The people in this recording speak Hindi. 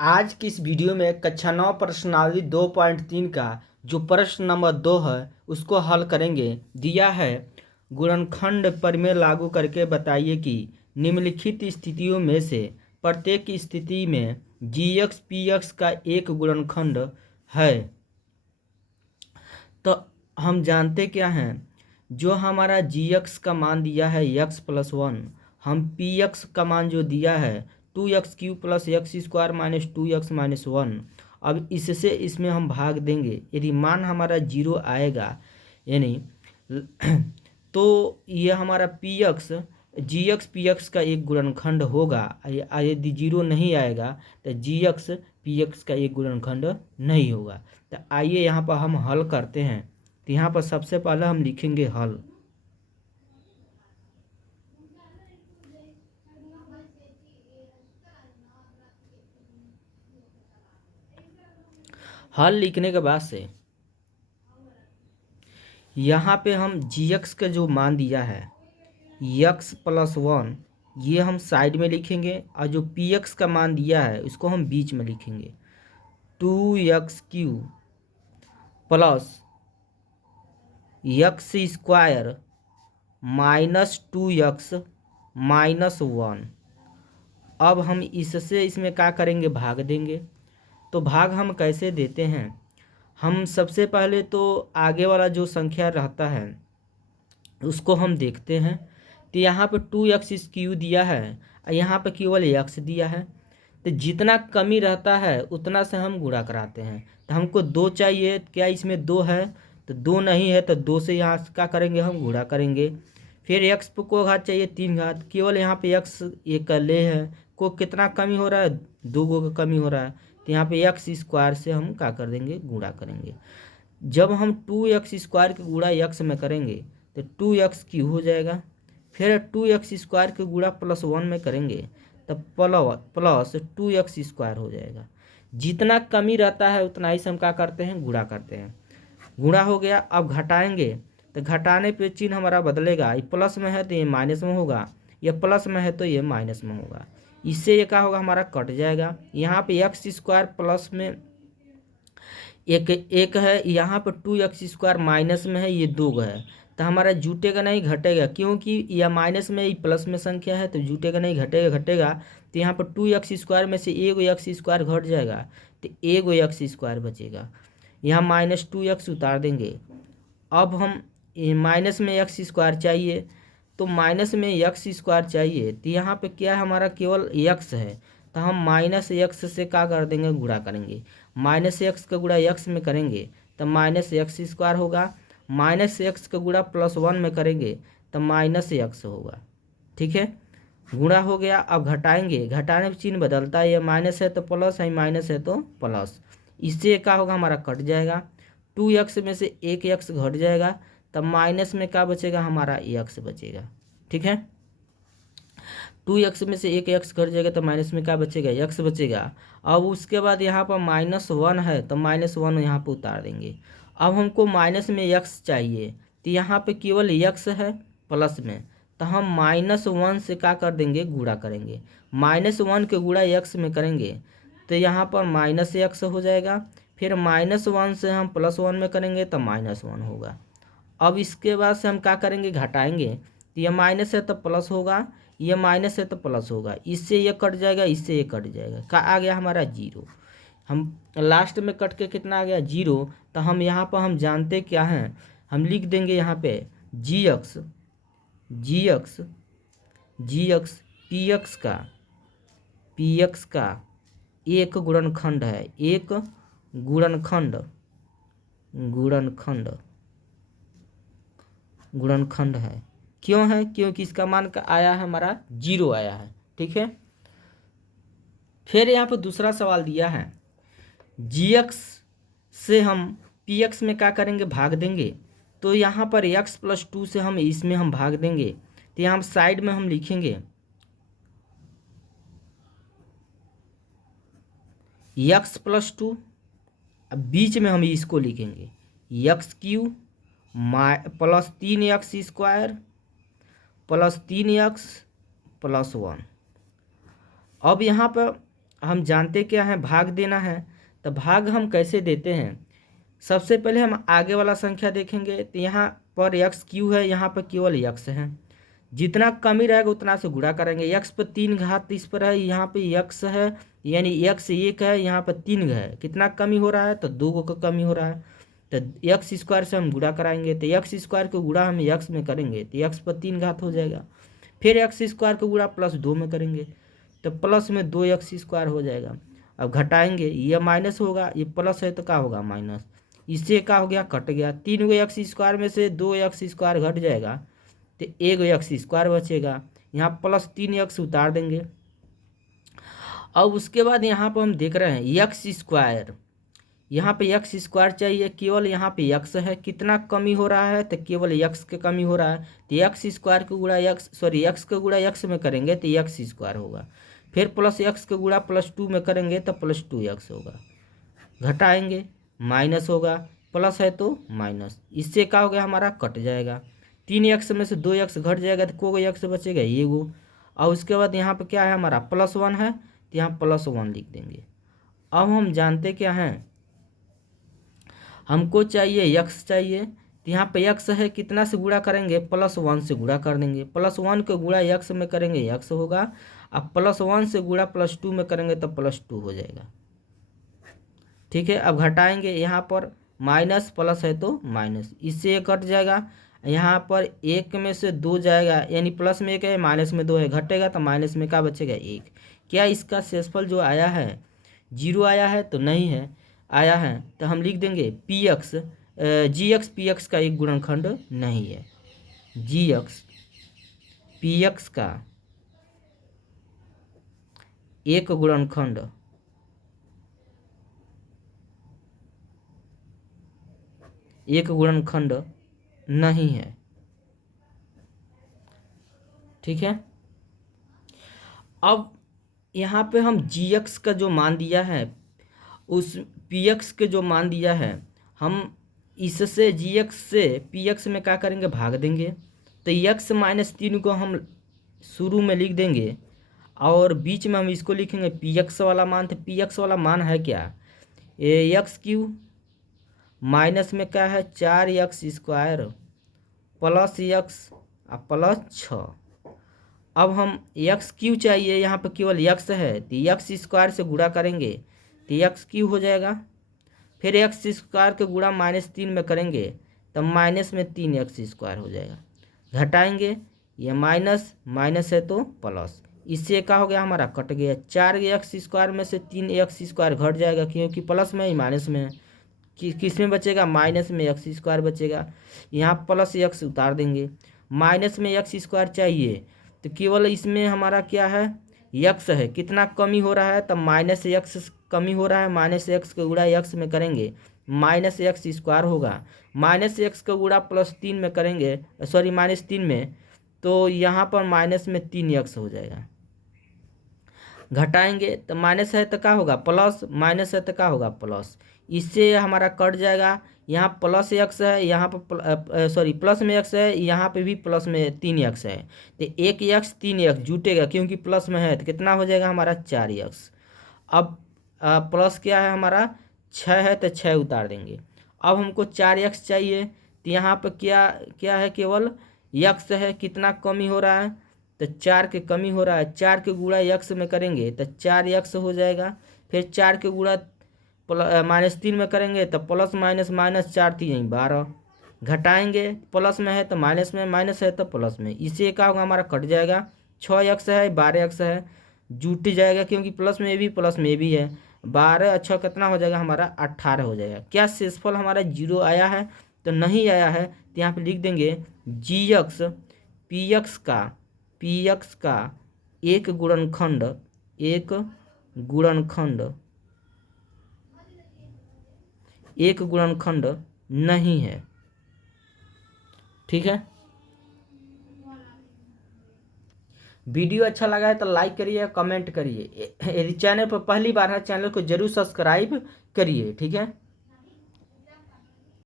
आज की इस वीडियो में कक्षा 9 प्रश्नावली 2.3 का जो प्रश्न नंबर 2 है उसको हल करेंगे। दिया है गुणनखंड प्रमेय लागू करके बताइए कि निम्नलिखित स्थितियों में से प्रत्येक स्थिति में जीएक्स पीएक्स का एक गुणनखंड है। तो हम जानते क्या हैं, जो हमारा जीएक्स का मान दिया है x+1, हम पीएक्स का मान जो दिया है 2x³ + x² - 2x-1। अब इससे इसमें हम भाग देंगे, यदि मान हमारा 0 आएगा यानी तो ये हमारा पीएक्स जीएक्स पीएक्स का एक गुणनखंड होगा। यदि 0 नहीं आएगा तो जीएक्स पीएक्स का एक गुणनखंड नहीं होगा। तो आइए यहाँ पर हम हल करते हैं। तो यहाँ पर सबसे पहले हम लिखेंगे हल। हल लिखने के बाद से यहाँ पे हम जीएक्स का जो मान दिया है x+1 ये हम साइड में लिखेंगे, और जो पीएक्स का मान दिया है इसको हम बीच में लिखेंगे। 2x³ + x² - 2x-1। अब हम इससे इसमें क्या करेंगे, भाग देंगे। तो भाग हम कैसे देते हैं, हम सबसे पहले तो आगे वाला जो संख्या रहता है उसको हम देखते हैं। तो यहाँ पे 2x³ दिया है और यहाँ पे केवल x दिया है। तो जितना कमी रहता है उतना से हम गुणा कराते हैं। तो हमको 2 चाहिए, क्या इसमें 2 है? तो 2 नहीं है, तो 2 से यहाँ क्या करेंगे, हम गुणा करेंगे। फिर x को घात चाहिए 3 घात, केवल यहाँ पे x अकेले है, को कितना कमी हो रहा है, 2 का कमी हो रहा है। तो यहाँ पे x² से हम क्या कर देंगे, गुणा करेंगे। जब हम 2x² के गुणा x में करेंगे तो 2x³ हो जाएगा। फिर 2x² के गुणा +1 में करेंगे तब प्लस 2x² हो जाएगा। जितना कमी रहता है उतना ही से हम क्या करते हैं, गुणा करते हैं। गुणा हो गया, अब घटाएंगे तो घटाने पे चिन्ह हमारा बदलेगा। ये प्लस में है तो ये माइनस में होगा, ये प्लस में है तो ये माइनस में होगा। इससे ये क्या होगा, हमारा कट जाएगा। यहाँ पे x² प्लस में एक है, यहाँ पर 2x² माइनस में है, ये 2 है। तो हमारा जुटेगा नहीं, घटेगा, क्योंकि यह माइनस में प्लस में संख्या है तो जुटेगा नहीं, घटेगा। तो यहाँ पर 2x² में से एगो x² घट जाएगा तो एगो x² बचेगा। यहाँ -2x उतार देंगे। अब हम माइनस में x² चाहिए, तो माइनस में x² चाहिए, तो यहाँ पे क्या है, हमारा केवल x है। तो हम -x से क्या कर देंगे, गुणा करेंगे। -x का गुणा x में करेंगे तो -x² होगा। -x का गुणा +1 में करेंगे तो -x होगा। ठीक है, गुणा हो गया। अब घटाएंगे, घटाने में चिन्ह बदलता है, ये माइनस है तो प्लस है, माइनस है तो प्लस। इससे क्या होगा, हमारा कट जाएगा। 2x में से एक x घट जाएगा, तब माइनस में क्या बचेगा, हमारा x बचेगा। ठीक है, 2x में से एक x घट जाएगा तो माइनस में क्या बचेगा, x बचेगा। अब उसके बाद यहाँ पर -1 है तो -1 यहाँ पर उतार देंगे। अब हमको माइनस में x चाहिए, तो यहाँ पे केवल x है प्लस में, तो हम -1 से क्या कर देंगे, गुणा करेंगे। -1 के गुणा x में करेंगे तो यहाँ पर -x हो जाएगा। फिर -1 से हम +1 में करेंगे तो -1 होगा। अब इसके बाद से हम क्या करेंगे, घटाएंगे। तो ये माइनस है तो प्लस होगा, ये माइनस है तो प्लस होगा। इससे ये कट जाएगा, इससे ये कट जाएगा, क्या आ गया हमारा 0। हम लास्ट में कट के कितना आ गया, 0। तो हम यहाँ पर हम जानते क्या हैं, हम लिख देंगे यहाँ पे जीएक्स पीएक्स का एक गुणनखंड है, एक गुणनखंड है। क्यों है, क्योंकि इसका मान का आया है, हमारा 0 आया है। ठीक है, फिर यहाँ पर दूसरा सवाल दिया है, जीएक्स से हम पीएक्स में क्या करेंगे, भाग देंगे। तो यहाँ पर x+2 से हम इसमें हम भाग देंगे। तो यहाँ साइड में हम लिखेंगे x+2, अब बीच में हम इसको लिखेंगे x³ + 3x² + 3x + 1। अब यहाँ पर हम जानते क्या है, भाग देना है। तो भाग हम कैसे देते हैं, सबसे पहले हम आगे वाला संख्या देखेंगे। तो यहाँ पर एक्स क्यू है, यहाँ पर केवल यक्स है। जितना कमी रहेगा उतना से गुणा करेंगे। यक्स पर 3 घात इस पर है, यहाँ पे यक्स है, यानी यक्स 1 है, यहाँ पर 3 है। कितना कमी हो रहा है, तो 2 का कमी हो रहा है। तो यक्स स्क्वायर से हम गुणा कराएंगे। तो यक्स स्क्वायर को गुणा हम यक्स में करेंगे तो यक्स पर 3 घात हो जाएगा। फिर एक्स स्क्वायर को गुणा +2 में करेंगे तो प्लस में 2x स्क्वायर हो जाएगा। अब घटाएंगे, ये माइनस होगा, ये प्लस है तो क्या होगा, माइनस। इससे क्या हो गया, कट गया। 3 एक्स स्क्वायर में से 2x स्क्वायर घट जाएगा तो 1x स्क्वायर बचेगा। यहाँ +3x उतार देंगे। अब उसके बाद यहाँ पर हम देख रहे हैं एक्स स्क्वायर, यहाँ पे एक्स स्क्वायर चाहिए, केवल यहाँ पे एक्स है। कितना कमी हो रहा है, तो केवल एक्स के कमी हो रहा है। तो एक्स स्क्वायर को गुणा एक्स का गुणा एक्स में करेंगे तो एक्स स्क्वायर होगा। फिर प्लस एक्स का गुणा +2 में करेंगे तो +2x होगा। घटाएंगे, माइनस होगा, प्लस है तो माइनस। इससे क्या हो गया, हमारा कट जाएगा। 3x में से 2x घट जाएगा तो को एक्स बचेगा, ये वो। और उसके बाद यहाँ पे क्या है, हमारा +1 है तो यहाँ +1 लिख देंगे। अब हम जानते क्या हैं, हमको चाहिए यक्स चाहिए। तो यहाँ पे यक्स है, कितना से गुणा करेंगे, +1 से गुणा कर देंगे। +1 को गुणा यक्स में करेंगे यक्स होगा। अब +1 से गुणा +2 में करेंगे तो +2 हो जाएगा। ठीक है, अब घटाएंगे, यहाँ पर माइनस प्लस है तो माइनस, इससे 1 घट जाएगा। यहाँ पर 1 में से 2 जाएगा, यानी प्लस में 1 है, माइनस में 2 है, घटेगा तो माइनस में क्या बचेगा, 1। क्या इसका शेषफल जो आया है 0 आया है, तो नहीं है, आया है। तो हम लिख देंगे पी एक्स, जी एक्स पी एक्स का एक गुणनखंड नहीं है। जी एक्स पी एक्स का एक गुणनखंड नहीं है। ठीक है, अब यहाँ पे हम जी एक्स का जो मान दिया है, उस पी एक्स के जो मान दिया है, हम इससे जी एक्स से पी एक्स में क्या करेंगे, भाग देंगे। तो एक्स -3 को हम शुरू में लिख देंगे और बीच में हम इसको लिखेंगे पी एक्स वाला मान। तो पी एक्स वाला मान है क्या, एक्स क्यू माइनस में क्या है, 4x square plus x plus 6। अब हम एक्स क्यू चाहिए, यहाँ पर केवल एक्स है तो एक्स स्क्वायर से गुणा करेंगे तो एक्स क्यू हो जाएगा। फिर एक्स स्क्वायर के गुणा -3 में करेंगे तब माइनस में 3x स्क्वायर हो जाएगा। घटाएंगे, ये माइनस माइनस है तो प्लस, इससे क्या हो गया, हमारा कट गया। 4x स्क्वायर में से 3x स्क्वायर घट जाएगा, क्योंकि प्लस में ही माइनस में है। किस में बचेगा, माइनस में एक्स स्क्वायर बचेगा। यहाँ प्लस एक्स उतार देंगे, माइनस में एक्स स्क्वायर चाहिए तो केवल इसमें हमारा क्या है, यक्स है। कितना कमी हो रहा है, तब माइनस एक्स कमी हो रहा है। माइनस एक्स का गुणा एक्स में करेंगे माइनस एक्स स्क्वायर होगा। माइनस एक्स का गुणा +3 में करेंगे, -3 में, तो यहाँ पर माइनस में 3x हो जाएगा। घटाएंगे तो माइनस है तो क्या होगा, प्लस, माइनस है तो क्या होगा, प्लस। इससे हमारा कट जाएगा। यहाँ प्लस एक्स है, यहाँ पर प्लस में एक्स है, यहाँ पे भी प्लस में 3x है। तो 1x 3x जुटेगा, क्योंकि प्लस में है तो कितना हो जाएगा हमारा, 4x। अब प्लस क्या है हमारा, 6 है तो 6 उतार देंगे। अब हमको 4x चाहिए तो यहाँ पर क्या क्या है, केवल x है। कितना कमी हो रहा है, तो 4 के कमी हो रहा है। 4 के गुणा x में करेंगे तो 4x हो जाएगा। फिर 4 के गुणा -3 में करेंगे तो प्लस माइनस माइनस 4 3 12। घटाएंगे, प्लस में है तो माइनस में, माइनस है तो प्लस में, इससे क्या होगा, हमारा कट जाएगा। 6x है 12x है, जुट जाएगा, क्योंकि प्लस में भी प्लस में भी है। 12 अच्छा कितना हो जाएगा हमारा, 18 हो जाएगा। क्या शेषफल हमारा 0 आया है, तो नहीं आया है। तो यहाँ पे लिख देंगे जी एक्स पी एक्स का एक गुणनखंड नहीं है। ठीक है, वीडियो अच्छा लगा है तो लाइक करिए, कमेंट करिए। यदि चैनल पर पहली बार है, चैनल को जरूर सब्सक्राइब करिए। ठीक है।